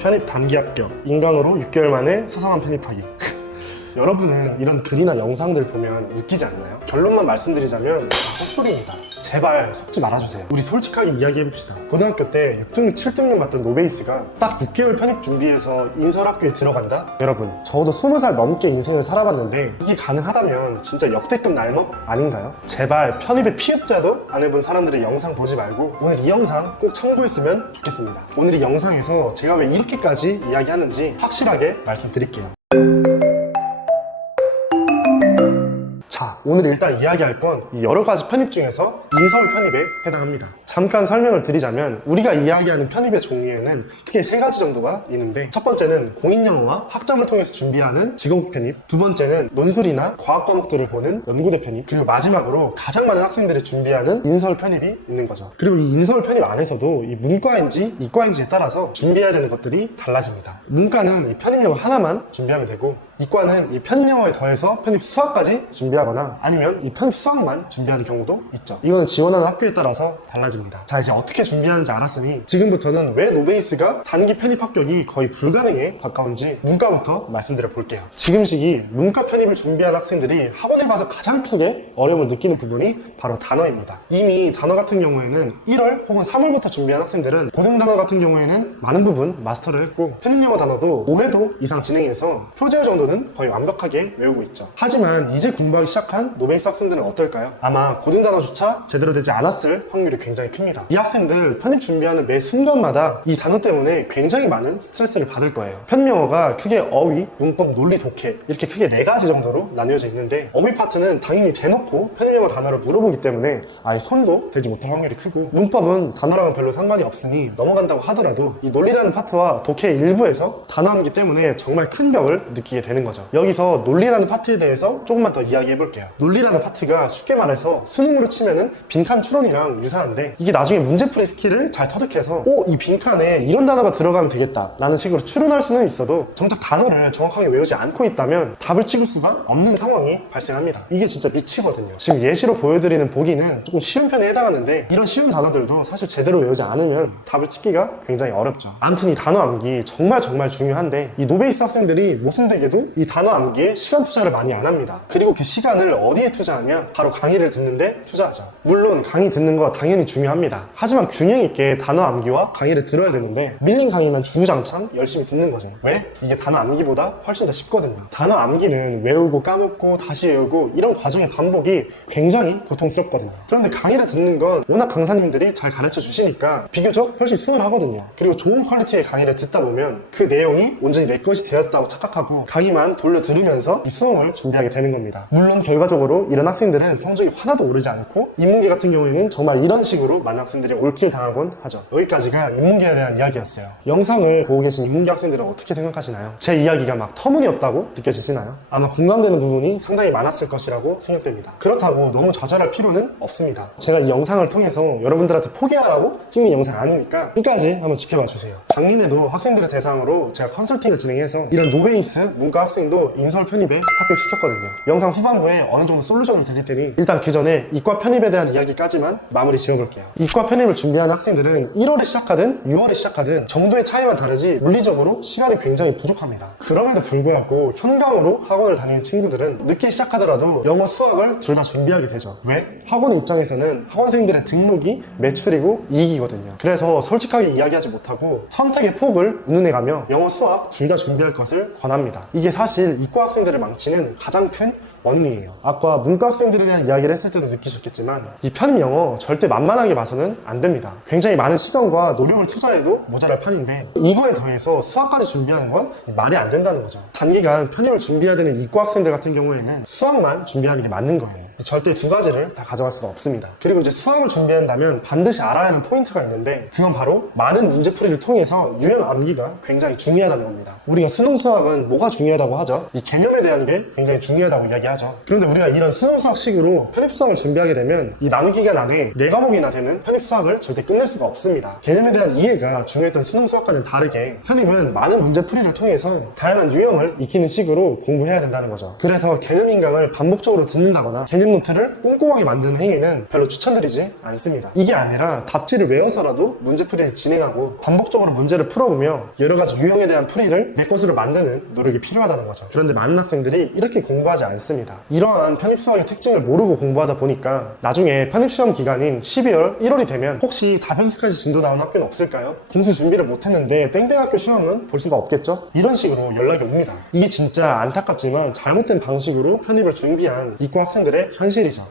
편입 단기 합격, 인강으로 6개월 만에 서성한 편입하기. 여러분은 이런 글이나 영상들 보면 웃기지 않나요? 결론만 말씀드리자면 다 헛소리입니다. 제발 속지 말아주세요. 우리 솔직하게 이야기해봅시다. 고등학교 때 6등급, 7등급 맞던 노베이스가 딱 6개월 편입 준비해서 인설학교에 들어간다? 여러분, 저도 20살 넘게 인생을 살아봤는데 이게 가능하다면 진짜 역대급 날먹 아닌가요? 제발 편입의 피흡자도 안 해본 사람들의 영상 보지 말고 오늘 이 영상 꼭 참고했으면 좋겠습니다. 오늘 이 영상에서 제가 왜 이렇게까지 이야기하는지 확실하게 말씀드릴게요. 자, 오늘 일단 이야기할 건 이 여러 가지 편입 중에서 인서울 편입에 해당합니다. 잠깐 설명을 드리자면 우리가 이야기하는 편입의 종류에는 크게 3가지 정도가 있는데, 첫 번째는 공인영어와 학점을 통해서 준비하는 직업 편입, 두 번째는 논술이나 과학 과목들을 보는 연구대 편입, 그리고 마지막으로 가장 많은 학생들이 준비하는 인서울 편입이 있는 거죠. 그리고 이 인서울 편입 안에서도 이 문과인지 이과인지에 따라서 준비해야 되는 것들이 달라집니다. 문과는 이 편입영어 하나만 준비하면 되고, 이과는 이 편입영어에 더해서 편입 수학까지 준비하거나 아니면 이 편입 수학만 준비하는 경우도 있죠. 이거는 지원하는 학교에 따라서 달라집니다. 자, 이제 어떻게 준비하는지 알았으니 지금부터는 왜 노베이스가 단기 편입 합격이 거의 불가능에 가까운지 문과부터 말씀드려 볼게요. 지금 시기 문과 편입을 준비한 학생들이 학원에 가서 가장 크게 어려움을 느끼는 부분이 바로 단어입니다. 이미 단어 같은 경우에는 1월 혹은 3월부터 준비한 학생들은 고등단어 같은 경우에는 많은 부분 마스터를 했고, 편입영어 단어도 5회도 이상 진행해서 표제어 정도는 거의 완벽하게 외우고 있죠. 하지만 이제 공부하기 시작한 노베이스 학생들은 어떨까요? 아마 고등단어조차 제대로 되지 않았을 확률이 굉장히 큽니다. 이 학생들 편입 준비하는 매 순간마다 이 단어 때문에 굉장히 많은 스트레스를 받을 거예요. 편입영어가 크게 어휘, 문법, 논리, 독해 이렇게 크게 4가지 정도로 나뉘어져 있는데, 어휘 파트는 당연히 대놓고 편입영어 단어를 물어보기 때문에 아예 손도 대지 못할 확률이 크고, 문법은 단어랑은 별로 상관이 없으니 넘어간다고 하더라도 이 논리라는 파트와 독해 일부에서 단어 암기 때문에 정말 큰 벽을 느끼게 되는 거죠. 여기서 논리라는 파트에 대해서 조금만 더 이야기해 볼게요. 논리라는 파트가 쉽게 말해서 수능으로 치면은 빈칸 추론이랑 유사한데, 이게 나중에 문제풀이 스킬을 잘 터득해서 이 빈칸에 이런 단어가 들어가면 되겠다 라는 식으로 추론할 수는 있어도 정작 단어를 정확하게 외우지 않고 있다면 답을 찍을 수가 없는 상황이 발생합니다. 이게 진짜 미치거든요. 지금 예시로 보여드리는 보기는 조금 쉬운 편에 해당하는데, 이런 쉬운 단어들도 사실 제대로 외우지 않으면 답을 찍기가 굉장히 어렵죠. 아무튼 이 단어 암기 정말 중요한데, 이 노베이스 학생들이 모순되게도 이 단어 암기에 시간 투자를 많이 안 합니다. 그리고 그 시간을 어디에 투자하냐? 바로 강의를 듣는데 투자하죠. 물론 강의 듣는 거 당연히 중요합니다. 하지만 균형 있게 단어 암기와 강의를 들어야 되는데, 밀린 강의만 주구장창 열심히 듣는 거죠. 왜? 이게 단어 암기보다 훨씬 더 쉽거든요. 단어 암기는 외우고 까먹고 다시 외우고 이런 과정의 반복이 굉장히 고통스럽거든요. 그런데 강의를 듣는 건 워낙 강사님들이 잘 가르쳐 주시니까 비교적 훨씬 수월하거든요. 그리고 좋은 퀄리티의 강의를 듣다 보면 그 내용이 온전히 내 것이 되었다고 착각하고 강의만 돌려 들으면서 이 수험을 준비하게 되는 겁니다. 물론 결과적으로 이런 학생들은 성적이 하나도 오르지 않고, 인문계 같은 경우에는 정말 이런 식으로 많은 학생들이 올킬 당하곤 하죠. 여기까지가 인문계에 대한 이야기였어요. 영상을 보고 계신 인문계 학생들은 어떻게 생각하시나요? 제 이야기가 막 터무니없다고 느껴지시나요? 아마 공감되는 부분이 상당히 많았을 것이라고 생각됩니다. 그렇다고 너무 좌절할 필요는 없습니다. 제가 이 영상을 통해서 여러분들한테 포기하라고 찍는 영상 아니니까 끝까지 한번 지켜봐 주세요. 작년에도 학생들을 대상으로 제가 컨설팅을 진행해서 이런 노베이스 문과 학생도 인서울 편입에 합격시켰거든요. 영상 후반부에 어느 정도 솔루션을 드릴 테니 일단 그 전에 이과 편입에 대한 이야기까지만 마무리 지어볼게요. 이과 편입을 준비하는 학생들은 1월에 시작하든 6월에 시작하든 정도의 차이만 다르지 물리적으로 시간이 굉장히 부족합니다. 그럼에도 불구하고 현강으로 학원을 다니는 친구들은 늦게 시작하더라도 영어, 수학을 둘 다 준비하게 되죠. 왜? 학원의 입장에서는 학원생들의 등록이 매출이고 이익이거든요. 그래서 솔직하게 이야기하지 못하고 선택의 폭을 운운해가며 영어, 수학 둘 다 준비할 것을 권합니다. 이게 사실 이과 학생들을 망치는 가장 큰 원인이에요. 아까 문과 학생들에 대한 이야기를 했을 때도 느끼셨겠지만 이 편입 영어 절대 만만하게 봐서는 안 됩니다. 굉장히 많은 시간과 노력을 투자해도 모자랄 판인데, 이거에 더해서 수학까지 준비하는 건 말이 안 된다는 거죠. 단기간 편입을 준비해야 되는 이과 학생들 같은 경우에는 수학만 준비하는 게 맞는 거예요. 절대 2가지를 다 가져갈 수는 없습니다. 그리고 이제 수학을 준비한다면 반드시 알아야 하는 포인트가 있는데, 그건 바로 많은 문제풀이를 통해서 유형 암기가 굉장히 중요하다는 겁니다. 우리가 수능 수학은 뭐가 중요하다고 하죠? 이 개념에 대한 게 굉장히 중요하다고 이야기하죠. 그런데 우리가 이런 수능 수학식으로 편입 수학을 준비하게 되면 이 남은 기간 안에 4과목이나 되는 편입 수학을 절대 끝낼 수가 없습니다. 개념에 대한 이해가 중요했던 수능 수학과는 다르게 편입은 많은 문제풀이를 통해서 다양한 유형을 익히는 식으로 공부해야 된다는 거죠. 그래서 개념 인강을 반복적으로 듣는다거나 개념 노트를 꼼꼼하게 만드는 행위는 별로 추천드리지 않습니다. 이게 아니라 답지를 외워서라도 문제풀이를 진행하고 반복적으로 문제를 풀어보며 여러 가지 유형에 대한 풀이를 내 것으로 만드는 노력이 필요하다는 거죠. 그런데 많은 학생들이 이렇게 공부하지 않습니다. 이러한 편입수학의 특징을 모르고 공부하다 보니까 나중에 편입시험 기간인 12월, 1월이 되면 혹시 다변수까지 진도 나온 학교는 없을까요? 공수 준비를 못했는데 땡땡학교 시험은 볼 수가 없겠죠? 이런 식으로 연락이 옵니다. 이게 진짜 안타깝지만 잘못된 방식으로 편입을 준비한 이과 학생들의 현실이죠.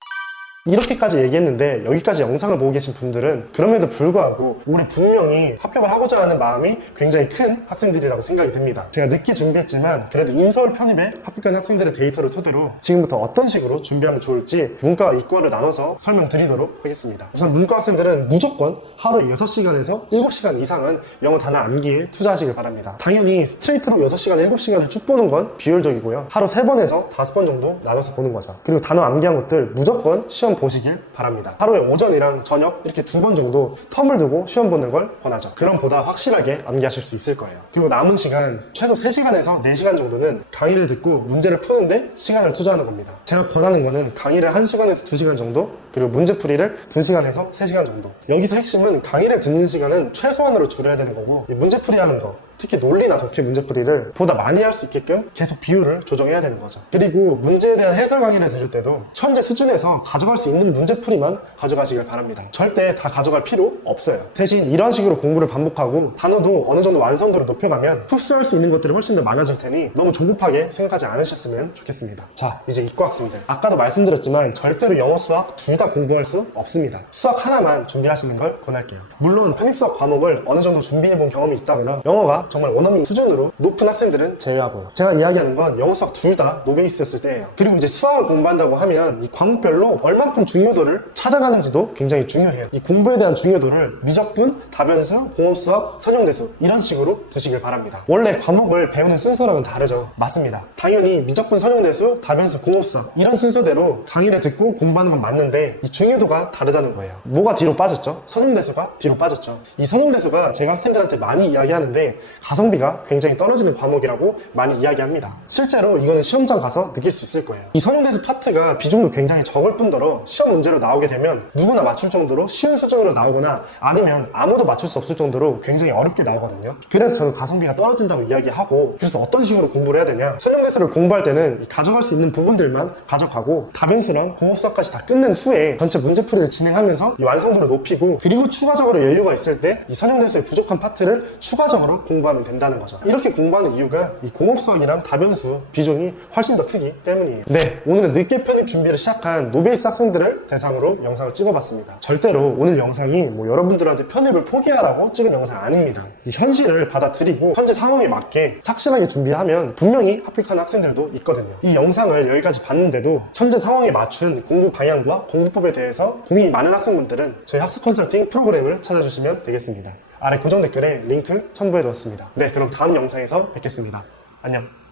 이렇게까지 얘기했는데 여기까지 영상을 보고 계신 분들은 그럼에도 불구하고 올해 분명히 합격을 하고자 하는 마음이 굉장히 큰 학생들이라고 생각이 듭니다. 제가 늦게 준비했지만 그래도 인서울 편입에 합격한 학생들의 데이터를 토대로 지금부터 어떤 식으로 준비하면 좋을지 문과와 이과를 나눠서 설명드리도록 하겠습니다. 우선 문과 학생들은 무조건 하루 6시간에서 7시간 이상은 영어 단어 암기에 투자하시길 바랍니다. 당연히 스트레이트로 6시간, 7시간을 쭉 보는 건 비효율적이고요. 하루 3번에서 5번 정도 나눠서 보는 거죠. 그리고 단어 암기한 것들 무조건 시험 보시길 바랍니다. 하루에 오전이랑 저녁 이렇게 2번 정도 텀을 두고 시험 보는 걸 권하죠. 그럼 보다 확실하게 암기하실 수 있을 거예요. 그리고 남은 시간 최소 3시간에서 4시간 정도는 강의를 듣고 문제를 푸는데 시간을 투자하는 겁니다. 제가 권하는 거는 강의를 1시간에서 2시간 정도, 그리고 문제풀이를 2시간에서 3시간 정도. 여기서 핵심은 강의를 듣는 시간은 최소한으로 줄여야 되는 거고, 이 문제풀이 하는 거, 특히 논리나 독해 문제풀이를 보다 많이 할 수 있게끔 계속 비율을 조정해야 되는 거죠. 그리고 문제에 대한 해설 강의를 들을 때도 현재 수준에서 가져갈 수 있는 문제풀이만 가져가시길 바랍니다. 절대 다 가져갈 필요 없어요. 대신 이런 식으로 공부를 반복하고 단어도 어느 정도 완성도를 높여가면 흡수할 수 있는 것들이 훨씬 더 많아질 테니 너무 조급하게 생각하지 않으셨으면 좋겠습니다. 자, 이제 이과 학생들, 아까도 말씀드렸지만 절대로 영어, 수학 둘 다 공부할 수 없습니다. 수학 하나만 준비하시는 걸 권할게요. 물론 편입수학 과목을 어느 정도 준비해본 경험이 있다거나 영어가 정말 원어민 수준으로 높은 학생들은 제외하고요. 제가 이야기하는 건 영어, 수학 둘 다 노베이스였을 때예요. 그리고 이제 수학을 공부한다고 하면 이 과목별로 얼만큼 중요도를 차등하는지도 굉장히 중요해요. 이 공부에 대한 중요도를 미적분, 다변수, 공업수학, 선형대수 이런 식으로 두시길 바랍니다. 원래 과목을 배우는 순서랑은 다르죠. 맞습니다. 당연히 미적분, 선형대수, 다변수, 공업수학 이런 순서대로 강의를 듣고 공부하는 건 맞는데 이 중요도가 다르다는 거예요. 뭐가 뒤로 빠졌죠? 선형대수가 뒤로 빠졌죠. 이 선형대수가 제가 학생들한테 많이 이야기하는데 가성비가 굉장히 떨어지는 과목이라고 많이 이야기합니다. 실제로 이거는 시험장 가서 느낄 수 있을 거예요. 이 선형대수 파트가 비중도 굉장히 적을 뿐더러 시험 문제로 나오게 되면 누구나 맞출 정도로 쉬운 수준으로 나오거나 아니면 아무도 맞출 수 없을 정도로 굉장히 어렵게 나오거든요. 그래서 저는 가성비가 떨어진다고 이야기하고, 그래서 어떤 식으로 공부를 해야 되냐, 선형대수를 공부할 때는 가져갈 수 있는 부분들만 가져가고 다변수랑 공업수학까지 다 끝낸 후에 전체 문제풀이를 진행하면서 이 완성도를 높이고, 그리고 추가적으로 여유가 있을 때 이 선형대수의 부족한 파트를 추가적으로 공부하면 된다는 거죠. 이렇게 공부하는 이유가 이 공업수학이랑 다변수 비중이 훨씬 더 크기 때문이에요. 네, 오늘은 늦게 편입 준비를 시작한 노베이스 학생들을 대상으로 영상을 찍어봤습니다. 절대로 오늘 영상이 여러분들한테 편입을 포기하라고 찍은 영상 아닙니다. 이 현실을 받아들이고 현재 상황에 맞게 착실하게 준비하면 분명히 합격하는 학생들도 있거든요. 이 영상을 여기까지 봤는데도 현재 상황에 맞춘 공부 방향과 공부법에 대해서 고민이 많은 학생분들은 저희 학습 컨설팅 프로그램을 찾아주시면 되겠습니다. 아래 고정 댓글에 링크 첨부해두었습니다. 네, 그럼 다음 영상에서 뵙겠습니다. 안녕.